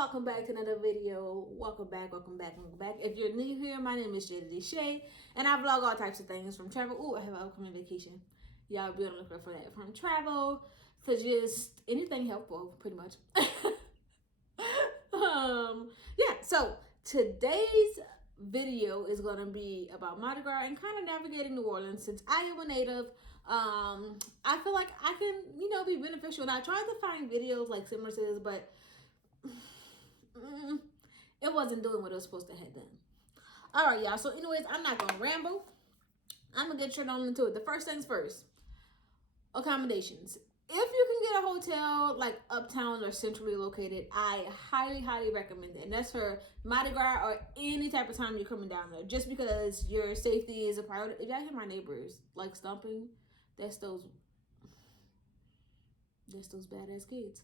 welcome back to another video. Welcome back. If you're new here, my name is Jada De'sha, and I vlog all types of things from travel. Oh, I have an upcoming vacation. Y'all be on the lookout for that. From travel to just anything helpful, pretty much. Yeah, so today's video is going to be about Mardi Gras and kind of navigating New Orleans. Since I am a native, I feel like I can, be beneficial. And I tried to find videos like similar to this, but it wasn't doing what it was supposed to have done. All right, y'all. So anyways, I'm not going to ramble. I'm going to get straight on into it. The first things first, accommodations. If you can get a hotel like uptown or centrally located, I highly recommend it. And that's for Mardi Gras or any type of time you're coming down there. Just because your safety is a priority. If y'all hear my neighbors like stomping, that's those badass kids.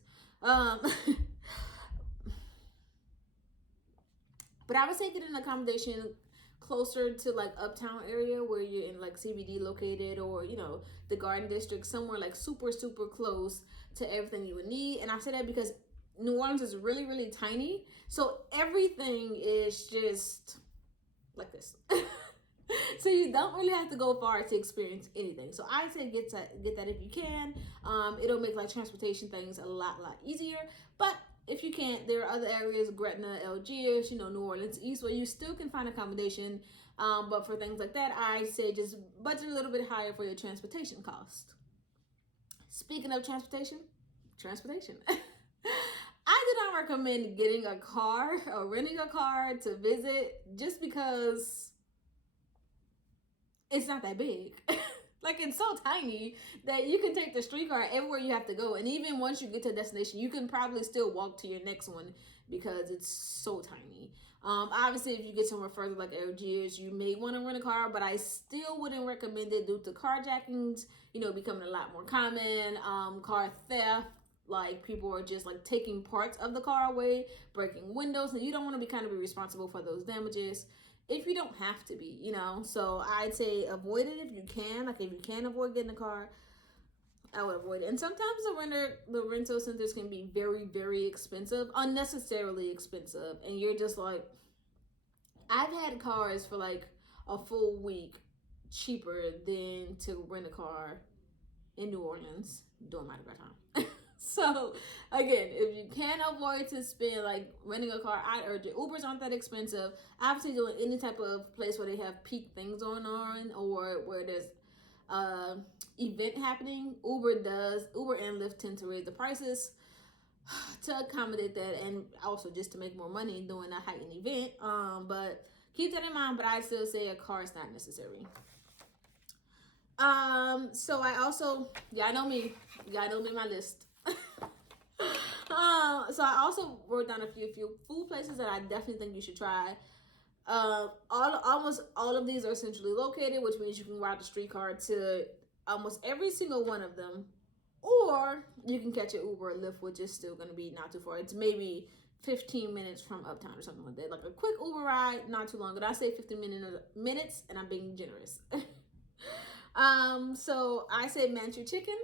But I would say get an accommodation closer to like uptown area where you're in like CBD located, or the Garden District, somewhere like super close to everything you would need. And I say that because New Orleans is really tiny, so everything is just like this. So you don't really have to go far to experience anything. So I say get that if you can. It'll make like transportation things a lot easier. But if you can't, there are other areas, Gretna, Algiers, New Orleans East, where you still can find accommodation. But for things like that, I say just budget a little bit higher for your transportation cost. Speaking of transportation. I do not recommend getting a car or renting a car to visit, just because it's not that big. Like, it's so tiny that you can take the streetcar everywhere you have to go. And even once you get to a destination, you can probably still walk to your next one because it's so tiny. Obviously, if you get somewhere further like Algiers, you may want to rent a car, but I still wouldn't recommend it due to carjackings, becoming a lot more common. Car theft, like people are just like taking parts of the car away, breaking windows, and you don't want to be responsible for those damages if you don't have to be, So I'd say avoid it if you can. Like, if you can avoid getting a car, I would avoid it. And sometimes the rental centers can be very expensive, unnecessarily expensive. And you're just like, I've had cars for like a full week cheaper than to rent a car in New Orleans during Mardi Gras time. So again, if you can avoid to spend like renting a car, I urge it. Ubers aren't that expensive. Obviously, doing any type of place where they have peak things going on, or where there's event happening, Uber and Lyft tend to raise the prices to accommodate that, and also just to make more money doing a heightened event. But keep that in mind. But I still say a car is not necessary. So I also, y'all know me my list. So I also wrote down a few food places that I definitely think you should try. Almost all of these are centrally located, which means you can ride the streetcar to almost every single one of them, or you can catch an Uber or Lyft, which is still going to be not too far. It's maybe 15 minutes from uptown or something like that. Like a quick Uber ride, not too long. But I say 15 minutes, and I'm being generous. So I say Manchu chicken.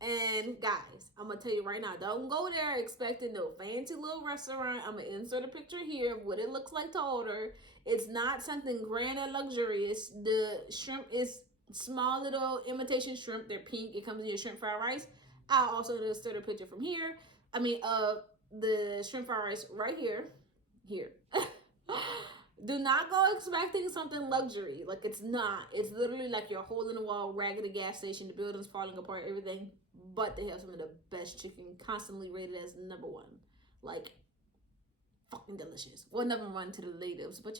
And guys, I'm gonna tell you right now, don't go there expecting no fancy little restaurant. I'm gonna insert a picture here of what it looks like to order. It's not something grand and luxurious. The shrimp is small little imitation shrimp. They're pink. It comes in your shrimp fried rice. I'll also insert a picture from here. The shrimp fried rice right here. Do not go expecting something luxury. Like, it's not. It's literally like you're holding the wall, raggedy gas station, the building's falling apart, everything. But they have some of the best chicken, constantly rated as #1. Like, fucking delicious. Well, #1 to the natives, but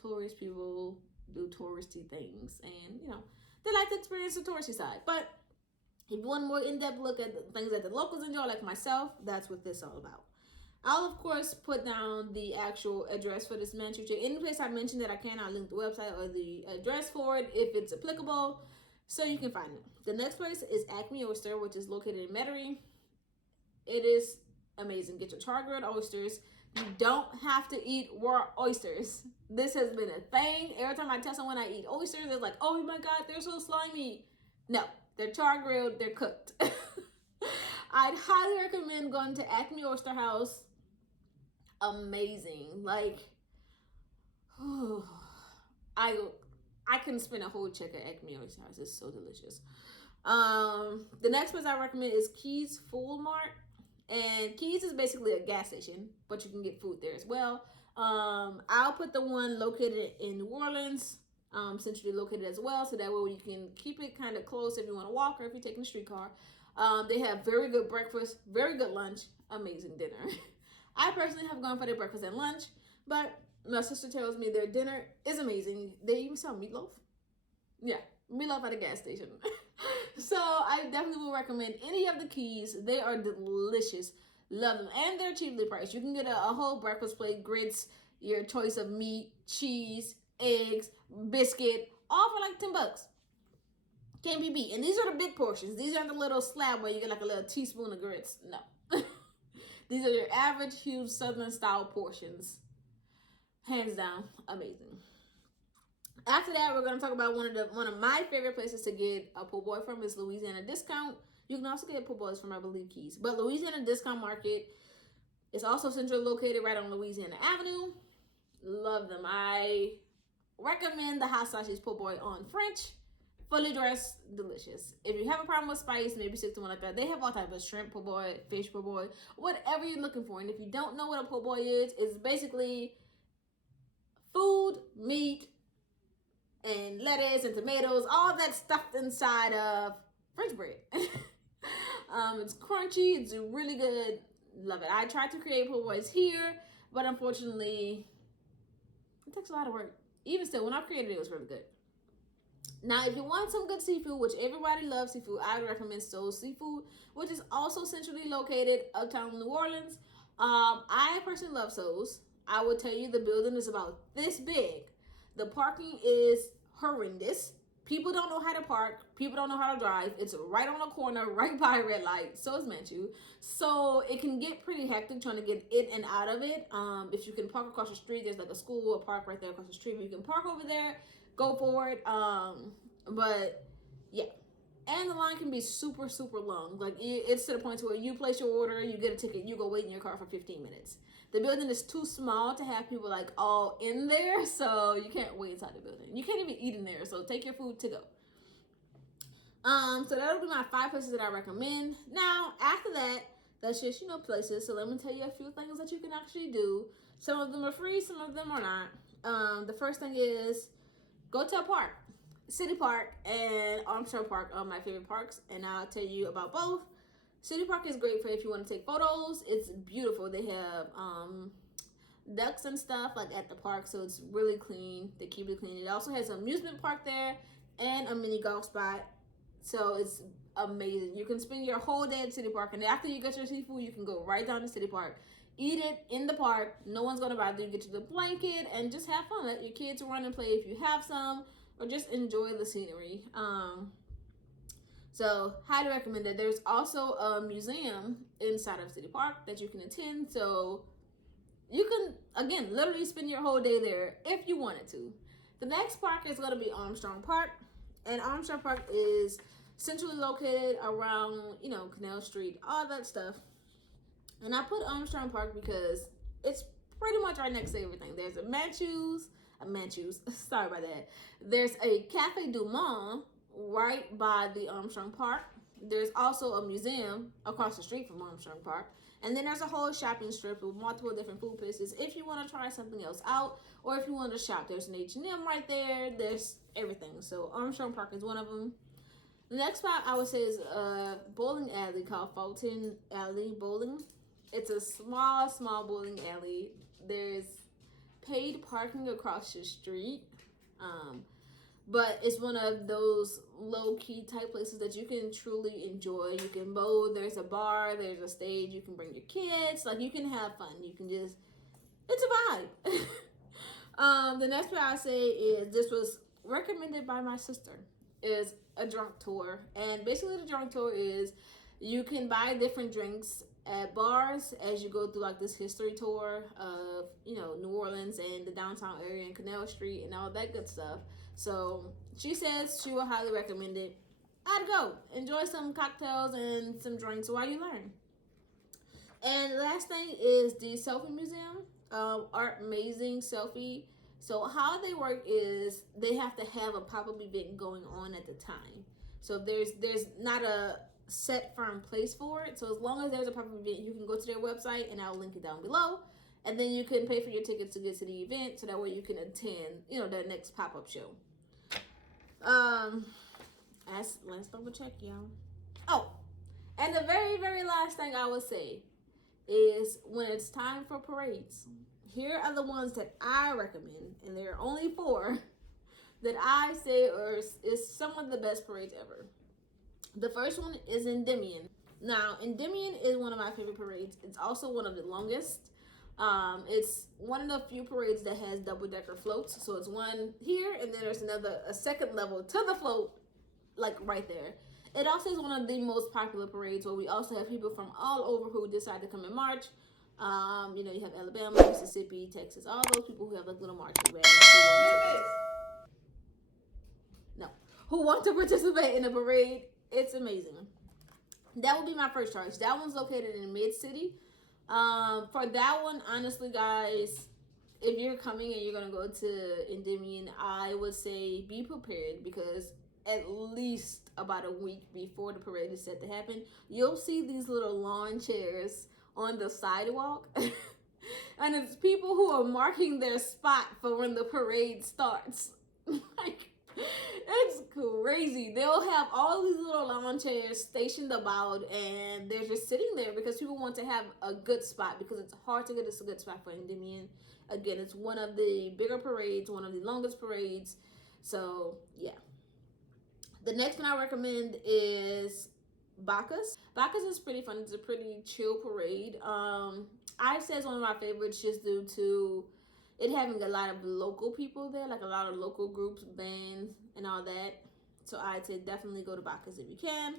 tourist people do touristy things, and they like to experience the touristy side. But if you want a more in-depth look at the things that the locals enjoy, like myself, that's what this is all about. I'll, of course, put down the actual address for this Manchu chicken. Any place I mentioned that I can, I'll link the website or the address for it if it's applicable, so you can find it. The next place is Acme Oyster, which is located in Metairie. It is amazing. Get your char-grilled oysters. You don't have to eat raw oysters. This has been a thing. Every time I tell someone I eat oysters, they're like, oh my God, they're so slimy. No, they're char-grilled, they're cooked. I'd highly recommend going to Acme Oyster House amazing. Like, I I can spend a whole check at Accommodations. It's so delicious. The next place I recommend is Keys Full Mart, and Keys is basically a gas station, but you can get food there as well. I'll put the one located in New Orleans, centrally located as well, so that way you can keep it kind of close if you want to walk or if you're taking a streetcar. They have very good breakfast, very good lunch, amazing dinner. I personally have gone for their breakfast and lunch, but my sister tells me their dinner is amazing. They even sell meatloaf. Yeah, meatloaf at a gas station. So I definitely will recommend any of the Keys. They are delicious. Love them. And they're cheaply priced. You can get a whole breakfast plate, grits, your choice of meat, cheese, eggs, biscuit, all for like $10. Can't be beat. And these are the big portions. These aren't the little slab where you get like a little teaspoon of grits. No. These are your average, huge Southern style portions. Hands down, amazing. After that, we're gonna talk about one of my favorite places to get a po' boy from is Louisiana Discount. You can also get po' boys from, I believe, Keys, but Louisiana Discount Market is also centrally located right on Louisiana Avenue. Love them. I recommend the hot sausage po' boy on French. Fully dressed, delicious. If you have a problem with spice, maybe stick to one like that. They have all types of shrimp po' boy, fish po' boy, whatever you're looking for. And if you don't know what a po' boy is, it's basically food, meat, and lettuce and tomatoes, all that stuffed inside of French bread. It's crunchy, it's really good. Love it. I tried to create po' boys here, but unfortunately, it takes a lot of work. Even still, when I created it, it was really good. Now, if you want some good seafood, which everybody loves seafood, I recommend Soul Seafood, which is also centrally located uptown New Orleans. I personally love Soul's. I will tell you the building is about this big. The parking is horrendous. People don't know how to park. People don't know how to drive. It's right on the corner, right by a red light. So is Manchu. So it can get pretty hectic trying to get in and out of it. If you can park across the street, there's like a school, a park right there across the street. You can park over there. Go for it. But yeah. And the line can be super, super long. Like, it's to the point to where you place your order, you get a ticket, you go wait in your car for 15 minutes. The building is too small to have people like all in there, so you can't wait inside the building. You can't even eat in there, so take your food to go. So that'll be my 5 places that I recommend. Now, after that, that's just, places. So let me tell you a few things that you can actually do. Some of them are free, some of them are not. The first thing is go to a park. City Park and Armstrong Park are my favorite parks, and I'll tell you about both. City Park is great for if you want to take photos. It's beautiful. They have ducks and stuff like at the park, so it's really clean. They keep it clean. It also has an amusement park there and a mini golf spot, so it's amazing. You can spend your whole day at City Park, and after you get your seafood, you can go right down to City Park, eat it in the park. No one's gonna bother you. Get you the blanket and just have fun. Let your kids run and play if you have some, or just enjoy the scenery. So highly recommend it. There's also a museum inside of City Park that you can attend. So you can, again, literally spend your whole day there if you wanted to. The next park is going to be Armstrong Park. And Armstrong Park is centrally located around, Canal Street, all that stuff. And I put Armstrong Park because it's pretty much right next to everything. There's a Manchus, sorry about that. There's a Cafe Du Monde right by the Armstrong Park. There's also a museum across the street from Armstrong Park. And then there's a whole shopping strip with multiple different food places if you want to try something else out, or if you want to shop. There's an H&M right there. There's everything. So Armstrong Park is one of them. The next spot I would say is a bowling alley called Fulton Alley Bowling. It's a small bowling alley. There's paid parking across the street, but it's one of those low-key type places that you can truly enjoy. You can bowl. There's a bar. There's a stage. You can bring your kids. Like, you can have fun. You can just, it's a vibe. The next part I say is, this was recommended by my sister, is a drunk tour. And basically the drunk tour is you can buy different drinks at bars as you go through like this history tour of New Orleans and the downtown area and Canal Street and all that good stuff. So she says she will highly recommend it. I'd go enjoy some cocktails and some drinks while you learn. And last thing is the selfie museum, art amazing selfie. So how they work is they have to have a pop-up event going on at the time. So there's not a set firm place for it. So as long as there's a pop-up event, you can go to their website, and I'll link it down below. And then you can pay for your tickets to get to the event, so that way you can attend, that next pop-up show. Let's double check, y'all. Oh, and the very, very last thing I would say is when it's time for parades, here are the ones that I recommend, and there are only four that I say is some of the best parades ever. The first one is Endymion. Now, Endymion is one of my favorite parades. It's also one of the longest. It's one of the few parades that has double-decker floats. So it's one here, and then there's a second level to the float, like right there. It also is one of the most popular parades where we also have people from all over who decide to come in March. You have Alabama, Mississippi, Texas, all those people who have like little marching bands who want to participate in a parade. It's amazing. That would be my first choice. That one's located in Mid-City. For that one, honestly, guys, if you're coming and you're going to go to Endymion, I would say be prepared, because at least about a week before the parade is set to happen, you'll see these little lawn chairs on the sidewalk. And it's people who are marking their spot for when the parade starts. Like, it's crazy. They'll have all these little lawn chairs stationed about, and they're just sitting there because people want to have a good spot, because it's hard to get a good spot for Endymion. Again, it's one of the bigger parades, one of the longest parades. So, yeah. The next one I recommend is Bacchus. Bacchus is pretty fun. It's a pretty chill parade. I say it's one of my favorites just due to it having a lot of local people there, like a lot of local groups, bands, and all that. So I'd say definitely go to Bacchus if you can.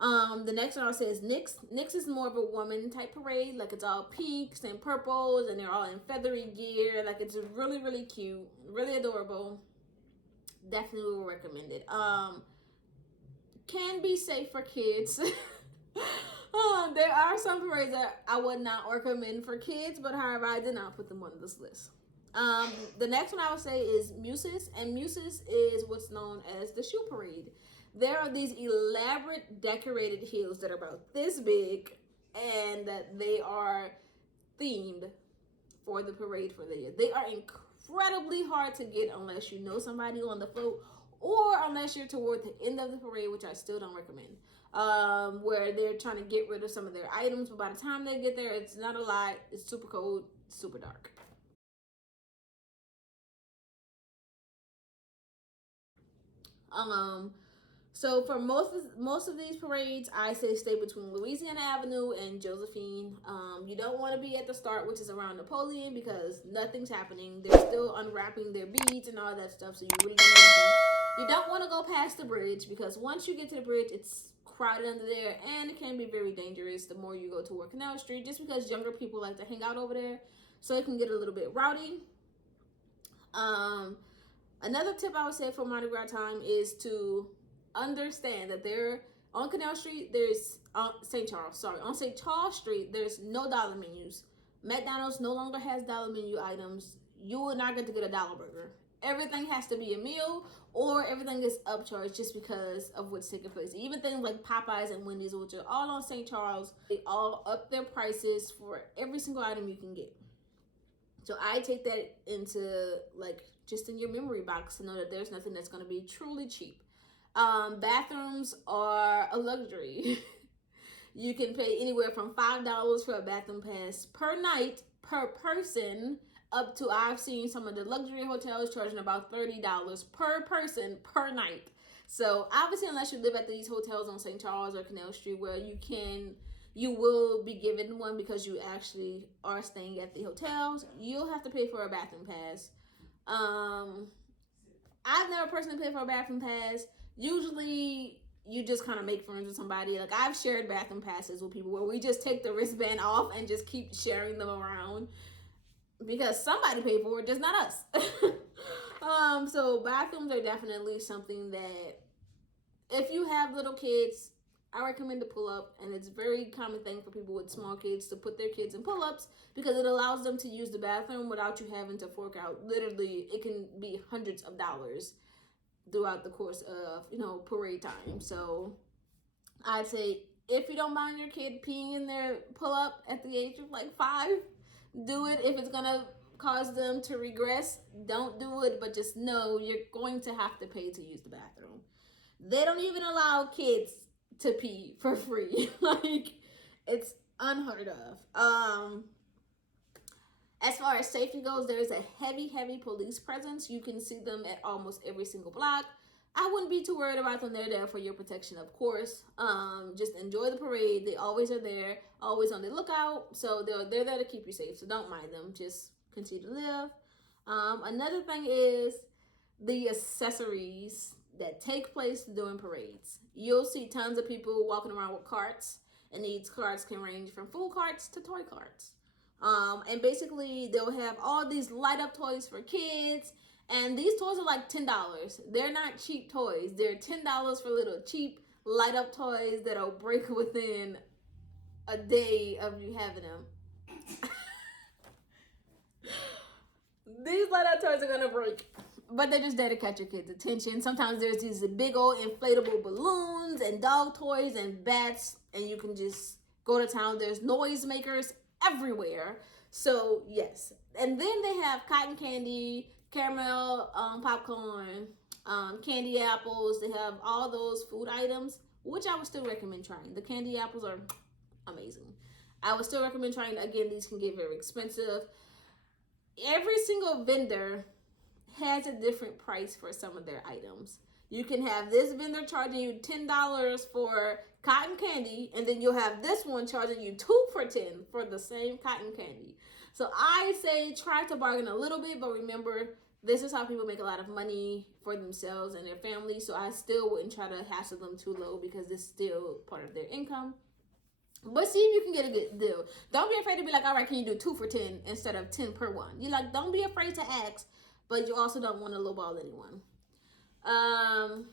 The next one I'll say is Nyx. Nyx is more of a woman type parade. Like, it's all pinks and purples, and they're all in feathery gear. Like, it's really, really cute, really adorable. Definitely will recommend it. Can be safe for kids. There are some parades that I would not recommend for kids, but however, I did not put them on this list. The next one I would say is Muses, and Muses is what's known as the shoe parade. There are these elaborate decorated heels that are about this big, and that they are themed for the parade for the year. They are incredibly hard to get unless you know somebody on the float, or unless you're toward the end of the parade, which I still don't recommend. Where they're trying to get rid of some of their items, but by the time they get there, it's not a lot. It's super cold, super dark. So for most of these parades, I say stay between Louisiana Avenue and Josephine. You don't want to be at the start, which is around Napoleon, because nothing's happening. They're still unwrapping their beads and all that stuff, so you really don't want to. You don't want to go past the bridge, because once you get to the bridge, it's crowded under there, and it can be very dangerous the more you go toward Canal Street, just because younger people like to hang out over there, so it can get a little bit rowdy. Another tip I would say for Mardi Gras time is to understand that there on Canal Street, there's on St. Charles Street, there's no dollar menus. McDonald's no longer has dollar menu items. You will not get to get a dollar burger. Everything has to be a meal, or everything is upcharged just because of what's taking place. Even things like Popeyes and Wendy's, which are all on St. Charles, they all up their prices for every single item you can get. So I take that into, like, just in your memory box to know that there's nothing that's going to be truly cheap. Bathrooms are a luxury. You can pay anywhere from $5 for a bathroom pass per night, per person, up to, I've seen some of the luxury hotels charging about $30 per person per night. So obviously, unless you live at these hotels on St. Charles or Canal Street, where you will be given one because you actually are staying at the hotels, you'll have to pay for a bathroom pass. I've never personally paid for a bathroom pass. Usually, you just kind of make friends with somebody. Like, I've shared bathroom passes with people where we just take the wristband off and just keep sharing them around, because somebody paid for it, just not us. So bathrooms are definitely something that, if you have little kids, I recommend the pull-up, and it's a very common thing for people with small kids to put their kids in pull-ups because it allows them to use the bathroom without you having to fork out. Literally, it can be hundreds of dollars throughout the course of, parade time. So I'd say if you don't mind your kid peeing in their pull-up at the age of like 5, do it. If it's gonna cause them to regress, don't do it, but just know you're going to have to pay to use the bathroom. They don't even allow kids to pee for free. Like, it's unheard of. As far as safety goes, there's a heavy police presence. You can see them at almost every single block. I wouldn't be too worried about them. They're there for your protection, of course. Just enjoy the parade. They always are there, always on the lookout. So they're there to keep you safe. So don't mind them. Just continue to live. Another thing is the accessories that take place during parades. You'll see tons of people walking around with carts, and these carts can range from food carts to toy carts. And basically they'll have all these light up toys for kids, and these toys are like $10. They're not cheap toys. They're $10 for little cheap light up toys that'll break within a day of you having them. These light up toys are gonna break, but they're just there to catch your kids' attention. Sometimes there's these big old inflatable balloons and dog toys and bats, and you can just go to town. There's noise makers everywhere. So yes, and then they have cotton candy, caramel popcorn, candy apples. They have all those food items, which I would still recommend trying. The candy apples are amazing. I would still recommend trying. Again, these can get very expensive. Every single vendor has a different price for some of their items. You can have this vendor charging you $10 for cotton candy, and then you'll have this one charging you 2 for $10 for the same cotton candy. So I say try to bargain a little bit, but remember, this is how people make a lot of money for themselves and their family. So I still wouldn't try to hassle them too low because it's still part of their income. But see if you can get a good deal. Don't be afraid to be like, all right, can you do 2 for $10 instead of 10 per one? You're like, don't be afraid to ask, but you also don't want to lowball anyone. I'm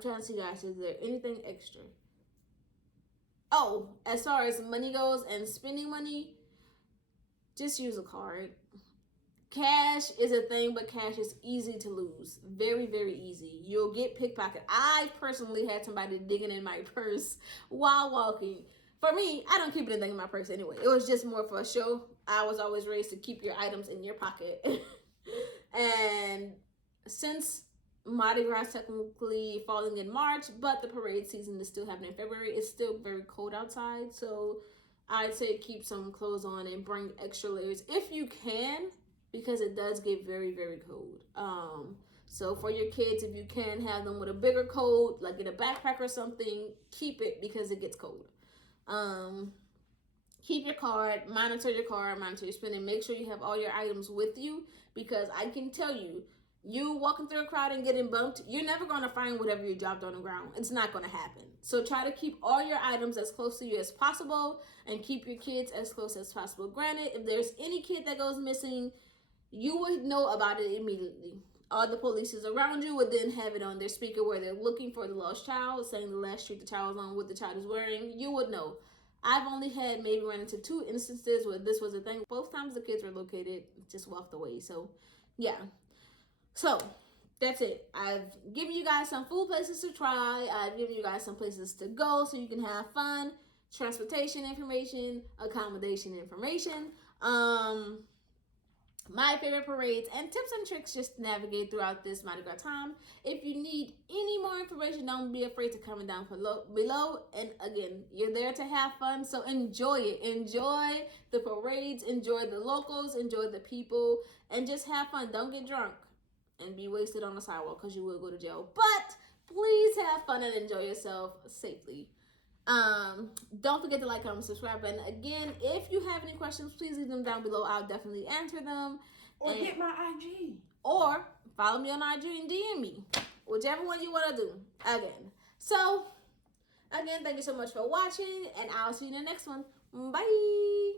trying to see, guys, is there anything extra? Oh, as far as money goes and spending money, just use a card. Cash is a thing, but cash is easy to lose. Very, very easy. You'll get pickpocketed. I personally had somebody digging in my purse while walking. For me, I don't keep anything in my purse anyway. It was just more for a show. I was always raised to keep your items in your pocket. And since Mardi Gras technically falling in March, but the parade season is still happening in February, it's still very cold outside. So I'd say keep some clothes on and bring extra layers if you can, because it does get very, very cold. So for your kids, if you can have them with a bigger coat, like in a backpack or something, keep it because it gets cold. Keep your card, monitor your spending. Make sure you have all your items with you, because I can tell you, you walking through a crowd and getting bumped, you're never going to find whatever you dropped on the ground. It's not going to happen. So try to keep all your items as close to you as possible, and keep your kids as close as possible. Granted, if there's any kid that goes missing, you would know about it immediately. All the police around you would then have it on their speaker where they're looking for the lost child, saying the last street the child was on, what the child is wearing. You would know. I've only had maybe run into 2 instances where this was a thing. Both times the kids were located, just walked away. So, yeah. So, that's it. I've given you guys some food places to try. I've given you guys some places to go so you can have fun. Transportation information, accommodation information. My favorite parades and tips and tricks just to navigate throughout this Mardi Gras time. If you need any more information, don't be afraid to comment down below. And again, you're there to have fun, so enjoy it. Enjoy the parades, enjoy the locals, enjoy the people, and just have fun. Don't get drunk and be wasted on the sidewalk, because you will go to jail. But please have fun and enjoy yourself safely. Don't forget to like, comment, subscribe, and again, if you have any questions, please leave them down below. I'll definitely answer them. Or hit my IG. Or follow me on IG and DM me. Whichever one you want to do. Again. So, again, thank you so much for watching, and I'll see you in the next one. Bye!